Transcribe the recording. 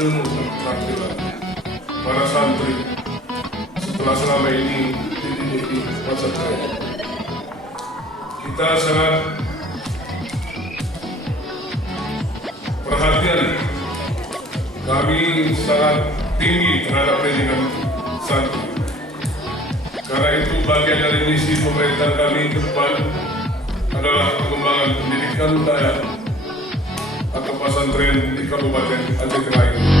ilmu keterampilan para santri setelah selama ini dididik di pesantren. Kita sangat perhatian, kami sangat tinggi terhadap pendidikan santri. Karena itu bagian dari misi pemerintah kami ke depan adalah pengembangan pendidikan budaya atau pesantren di Kabupaten Aceh Tengah ini.